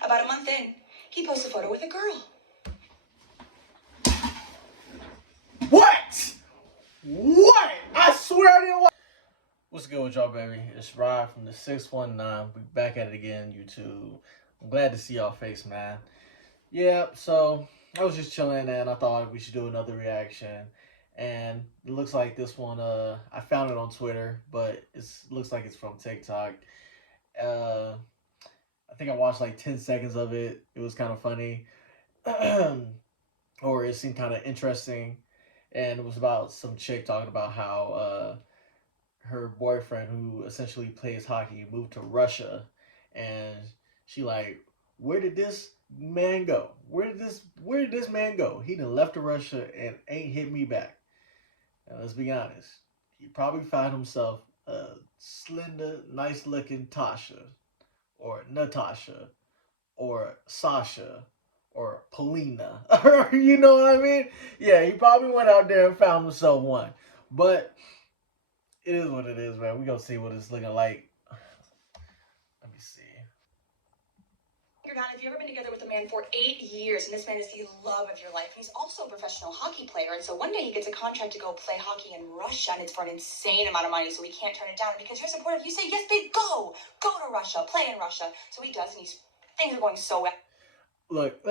About a month in, he posts a photo with a girl. What? What? I swear I didn't watch. What's good with y'all, baby? It's Rod from the 619. We back at it again, YouTube. I'm glad to see y'all face, man. Yeah, so I was just chilling and I thought we should do another reaction. And it looks like this one, I found it on Twitter, but it looks like it's from TikTok. Uh, I think I watched like 10 seconds of it. It was kind of funny. Or it seemed kind of interesting. And it was about some chick talking about how her boyfriend, who essentially plays hockey, moved to Russia, and she like, where did this man go? Where did this man go? He done left to Russia and ain't hit me back. And let's be honest, he probably found himself a slender, nice looking Tasha, or Natasha, or Sasha, or Polina. You know what I mean? Yeah, he probably went out there and found himself one. But it is what it is, man. We gonna see what it's looking like. Let me see. You're not. Have you ever been together with a man for 8 years, and this man is the love of your life, and he's also a professional hockey player, and so one day he gets a contract to go play hockey in Russia, and it's for an insane amount of money, so he can't turn it down, because you're supportive. You say, yes, babe, go to Russia, play in Russia. So he does, and things are going so well. Look,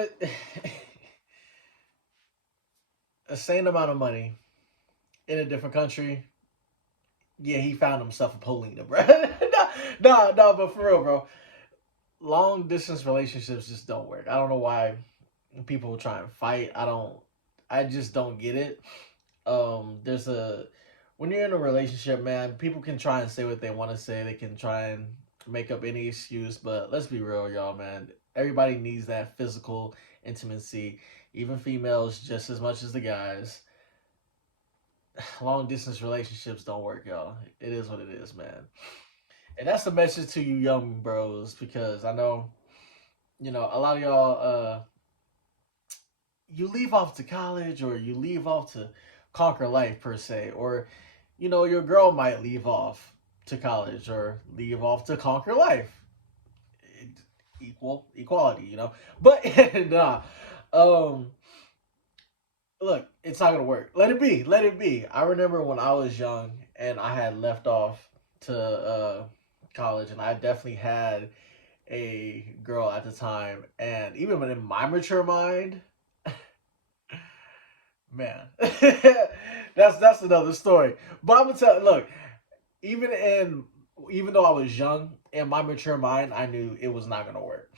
a same amount of money in a different country. Yeah, he found himself a Polina, bro. nah, but for real, bro. Long distance relationships just don't work. I don't know why people try and fight. I just don't get it. When you're in a relationship, man, people can try and say what they want to say. They can try and make up any excuse, but let's be real, y'all, man. Everybody needs that physical intimacy, even females just as much as the guys. Long distance relationships don't work, y'all. It is what it is, man. And that's the message to you young bros, because I know, a lot of y'all, you leave off to college, or you leave off to conquer life per se, or your girl might leave off to college or leave off to conquer life. Equality, but nah. Look, it's not gonna work. Let it be. I remember when I was young and I had left off to college, and I definitely had a girl at the time, and even when in my mature mind, man, that's another story. But I'm gonna tell. Look, even though I was young, in my mature mind, I knew it was not gonna work.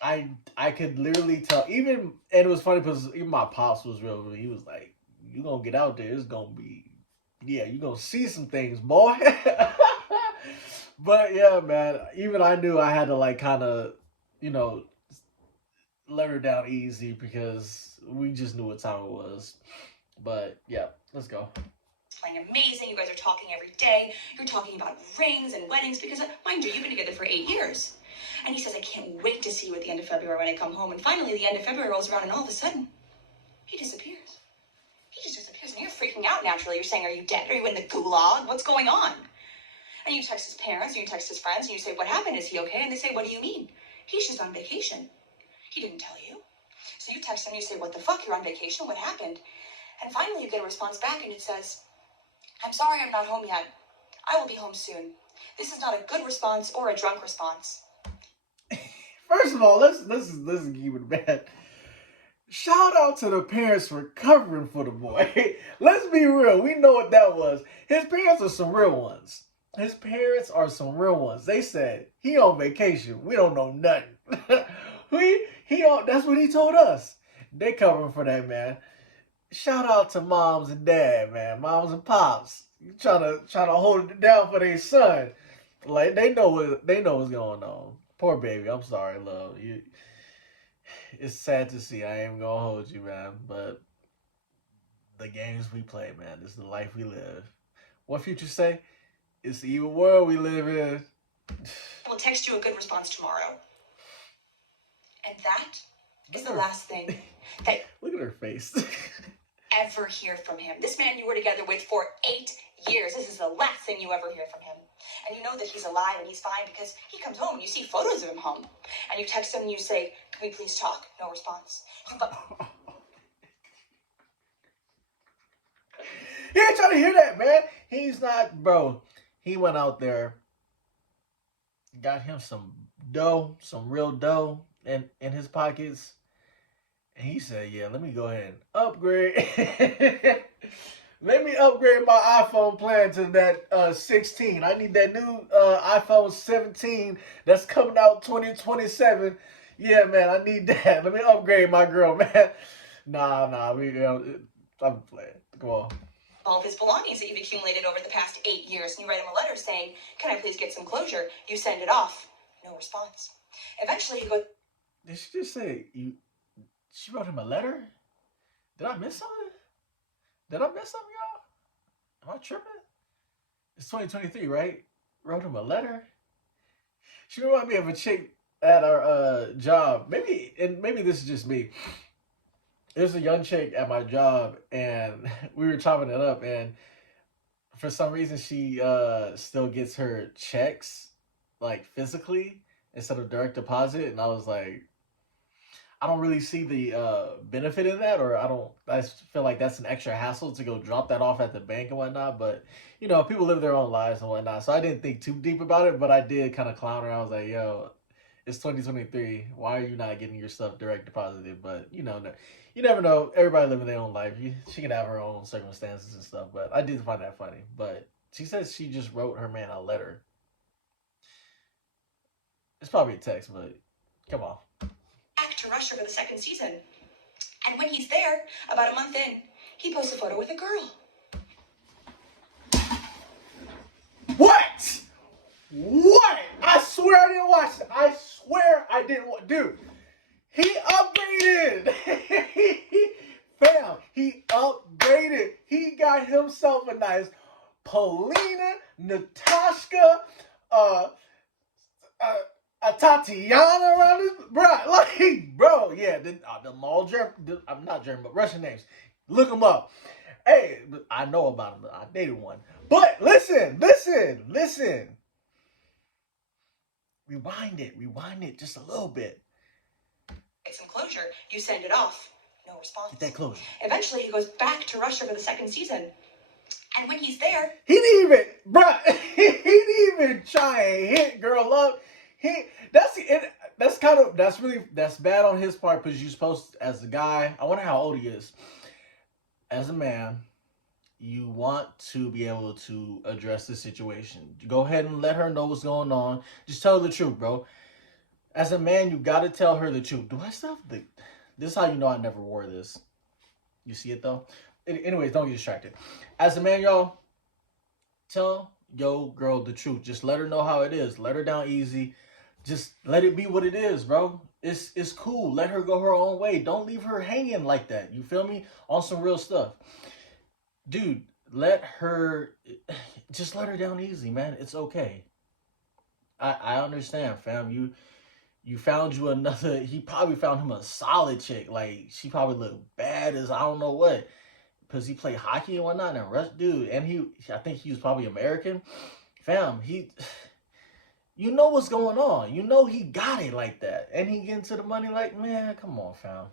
I could literally tell. And it was funny because even my pops was real. He was like, "You gonna get out there? It's gonna be, yeah, you gonna see some things, boy." But yeah, man. Even I knew I had to like kind of, you know, let her down easy, because we just knew what time it was. But yeah, let's go. Playing amazing. You guys are talking every day. You're talking about rings and weddings because, mind you, you've been together for 8 years. And he says, I can't wait to see you at the end of February when I come home. And finally, the end of February rolls around, and all of a sudden, he disappears. He just disappears, and you're freaking out naturally. You're saying, are you dead? Are you in the gulag? What's going on? And you text his parents, and you text his friends, and you say, what happened? Is he okay? And they say, what do you mean? He's just on vacation. He didn't tell you. So you text them, and you say, what the fuck? You're on vacation? What happened? And finally, you get a response back, and it says, I'm sorry I'm not home yet. I will be home soon. This is not a good response or a drunk response. First of all, let's keep it bad. Shout out to the parents for covering for the boy. Let's be real. We know what that was. His parents are some real ones. They said he on vacation. We don't know nothing. That's what he told us. They covering for that, man. Shout out to moms and dad, man. Moms and pops. You trying to hold it down for their son. Like they know what's going on. Poor baby. I'm sorry, love. It's sad to see. I ain't gonna hold you, man. But the games we play, man, this is the life we live. What Future say? It's the evil world we live in. We'll text you a good response tomorrow. And that is the last thing that look at her face. ever hear from him. This man you were together with for 8 years. This is the last thing you ever hear from him. And you know that he's alive and he's fine because he comes home and you see photos of him home. And you text him and you say, can we please talk? No response. He ain't trying to hear that, man. He's not, bro. He went out there, got him some dough, some real dough in his pockets. And he said, yeah, let me go ahead and upgrade. Let me upgrade my iPhone plan to that 16. I need that new iPhone 17 that's coming out 2027. Yeah, man, I need that. Let me upgrade my girl, man. Nah, I'm playing. Come on. All of his belongings that you've accumulated over the past 8 years, and you write him a letter saying, can I please get some closure? You send it off. No response. Eventually he goes, did she just say she wrote him a letter? Did I miss something? Did I miss something, y'all? Am I tripping? It's 2023, right? Wrote him a letter? She reminded me of a chick at our job. Maybe this is just me. There's a young chick at my job, and we were chopping it up, and for some reason she still gets her checks like physically instead of direct deposit, and I was like, I don't really see the benefit in that, or I feel like that's an extra hassle to go drop that off at the bank and whatnot. But you know, people live their own lives and whatnot, so I didn't think too deep about it. But I did kind of clown her. I was like, yo, it's 2023. Why are you not getting your stuff direct deposited? But you know, you never know. Everybody living their own life. She can have her own circumstances and stuff. But I did find that funny. But she says she just wrote her man a letter. It's probably a text, but come on. Back to Russia for the second season. And when he's there, about a month in, he posts a photo with a girl. What? What? I swear I didn't watch it. I swear I didn't watch. Dude, he upgraded. Fam, he upgraded. He got himself a nice Polina, Natasha, a Tatiana around this, bro, yeah, the mall German, I'm not German, but Russian names. Look them up. Hey, I know about them. I dated one. But listen. Rewind it just a little bit. Get some closure. You send it off. No response. Get that closure. Eventually, he goes back to Russia for the second season. And when he's there, he didn't even try and hit girl up. That's bad on his part, because you're supposed to, as a guy, I wonder how old he is. As a man, you want to be able to address the situation. Go ahead and let her know what's going on. Just tell her the truth, bro. As a man, you got to tell her the truth. Do I still have the... This is how you know I never wore this. You see it, though? Anyways, don't get distracted. As a man, y'all, tell your girl the truth. Just let her know how it is. Let her down easy. Just let it be what it is, bro. It's cool. Let her go her own way. Don't leave her hanging like that. You feel me? On some real stuff. Dude, just let her down easy, man. It's okay. I understand, fam. You found you another, he probably found him a solid chick. Like, she probably looked bad as I don't know what. Because he played hockey and whatnot. And dude, and I think he was probably American. Fam, you know what's going on. You know he got it like that. And he get into the money like, man, come on, fam.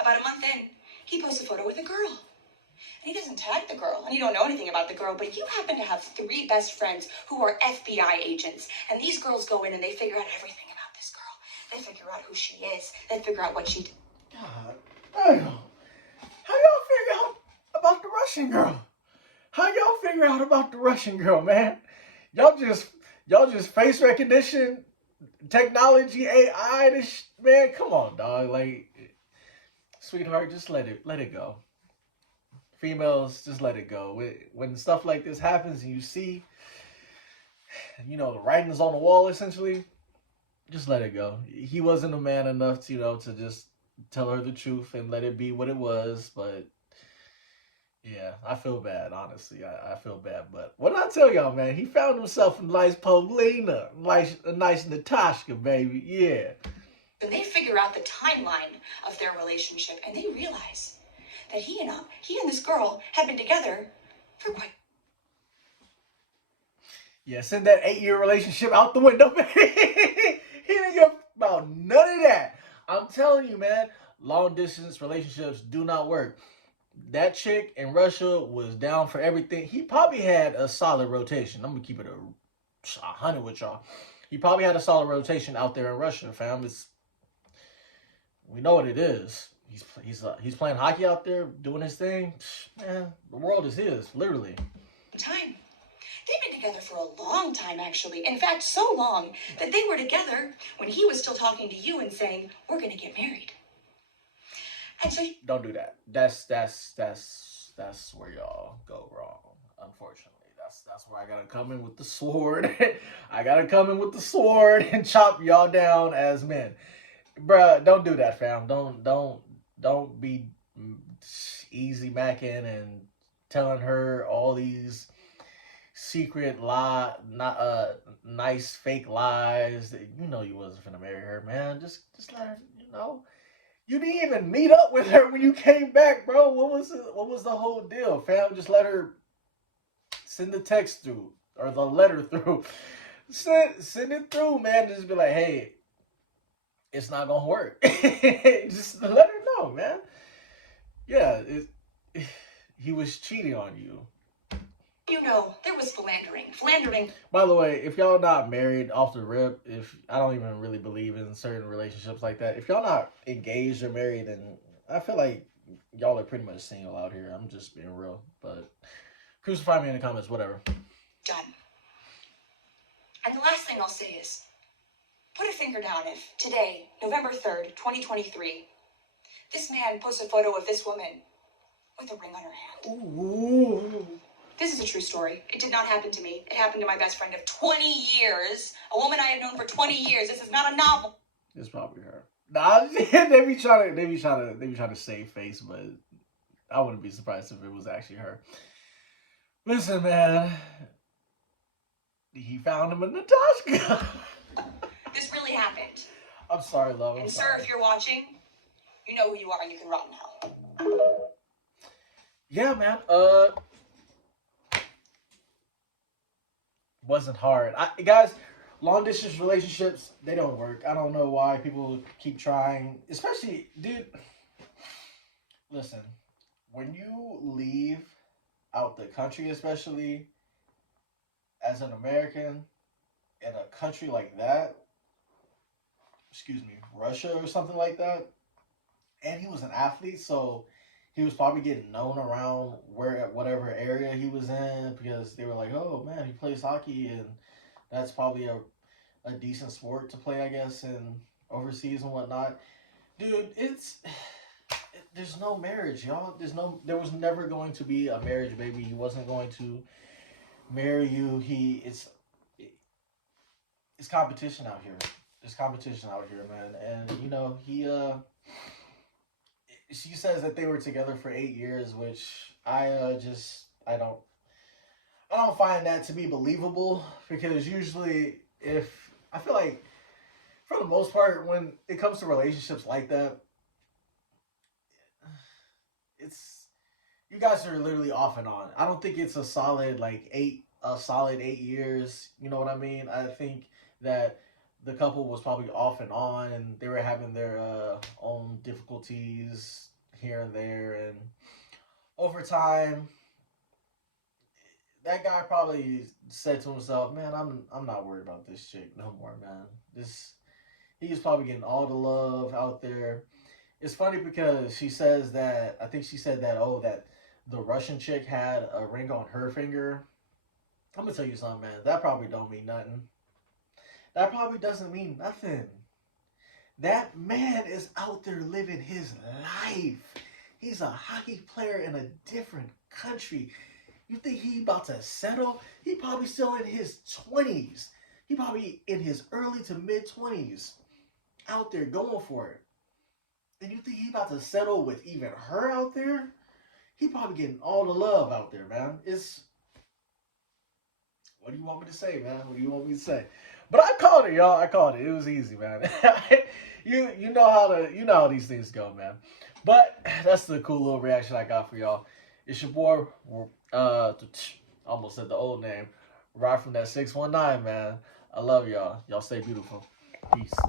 About a month in, he posts a photo with a girl. And he doesn't tag the girl, and you don't know anything about the girl, but you happen to have 3 best friends who are FBI agents. And these girls go in and they figure out everything about this girl. They figure out who she is. They figure out what she did. God, how y'all figure out about the Russian girl? How y'all figure out about the Russian girl, man? Y'all just face recognition, technology, AI, man, come on, dog. Like, sweetheart, just let it go. Females, just let it go. When stuff like this happens and you see, the writing's on the wall, essentially, just let it go. He wasn't a man enough to, to just tell her the truth and let it be what it was. But yeah, I feel bad, honestly. I feel bad. But what did I tell y'all, man? He found himself a nice Polina, a nice Natasha, baby. Yeah. And they figure out the timeline of their relationship, and they realize that he and this girl had been together for quite... Yeah, send that 8-year relationship out the window, man. He didn't give about none of that. I'm telling you, man, long distance relationships do not work. That chick in Russia was down for everything. He probably had a solid rotation. I'm gonna keep it a hundred with y'all. He probably had a solid rotation out there in Russia, fam. We know what it is. He's playing hockey out there, doing his thing. Man, the world is his, literally. Time. They've been together for a long time, actually. In fact, so long that they were together when he was still talking to you and saying, we're going to get married. And so... Don't do that. That's where y'all go wrong, unfortunately. That's where I gotta come in with the sword. I gotta come in with the sword and chop y'all down as men. Bruh, don't do that, fam. Don't be easy macking and telling her all these secret nice fake lies. You know you wasn't finna marry her, man. Just let her. You didn't even meet up with her when you came back, bro. What was the whole deal, fam? Just let her send the text through or the letter through. Send it through, man. Just be like, hey, it's not gonna work. Just let her know, man. Yeah, he was cheating on you. There was philandering. By the way, if y'all not married off the rip, if I don't even really believe in certain relationships like that, if y'all not engaged or married, then I feel like y'all are pretty much single out here. I'm just being real, but crucify me in the comments, whatever. Done. And the last thing I'll say is, put a finger down if today, November 3rd, 2023, this man posts a photo of this woman with a ring on her hand. Ooh. This is a true story. It did not happen to me. It happened to my best friend of 20 years. A woman I have known for 20 years. This is not a novel. It's probably her. Nah, they be trying to save face, but I wouldn't be surprised if it was actually her. Listen, man. He found him in Natasha. This really happened. I'm sorry, love. And sir, if you're watching, you know who you are and you can rot in hell. Yeah, man. Wasn't hard. Guys, long distance relationships, they don't work. I don't know why people keep trying. Especially, dude, listen, when you leave out the country, especially as an American in a country like that, Russia or something like that, and he was an athlete, so he was probably getting known around whatever area he was in, because they were like, oh man, he plays hockey, and that's probably a decent sport to play, I guess, and overseas and whatnot. Dude, there's no marriage, y'all. There was never going to be a marriage, baby. He wasn't going to marry you. It's competition out here. There's competition out here, man. And she says that they were together for 8 years, which I don't find that to be believable, because usually, I feel like for the most part, when it comes to relationships like that, you guys are literally off and on. I don't think it's a solid 8 years. You know what I mean? I think that the couple was probably off and on, and they were having their own difficulties here and there, and over time, that guy probably said to himself, "Man, I'm not worried about this chick no more, man. He's probably getting all the love out there." It's funny because she says that, I think she said that, that the Russian chick had a ring on her finger. I'm gonna tell you something, man. That probably don't mean nothing. That probably doesn't mean nothing. That man is out there living his life. He's a hockey player in a different country. You think he about to settle? He probably still in his 20s. He probably in his early to mid 20s. Out there going for it. And you think he about to settle with even her out there? He probably getting all the love out there, man. What do you want me to say, man? What do you want me to say? But I called it, y'all. I called it. It was easy, man. you know how these things go, man. But that's the cool little reaction I got for y'all. It's your boy, almost said the old name, Ride from that 619, man. I love y'all. Y'all stay beautiful. Peace.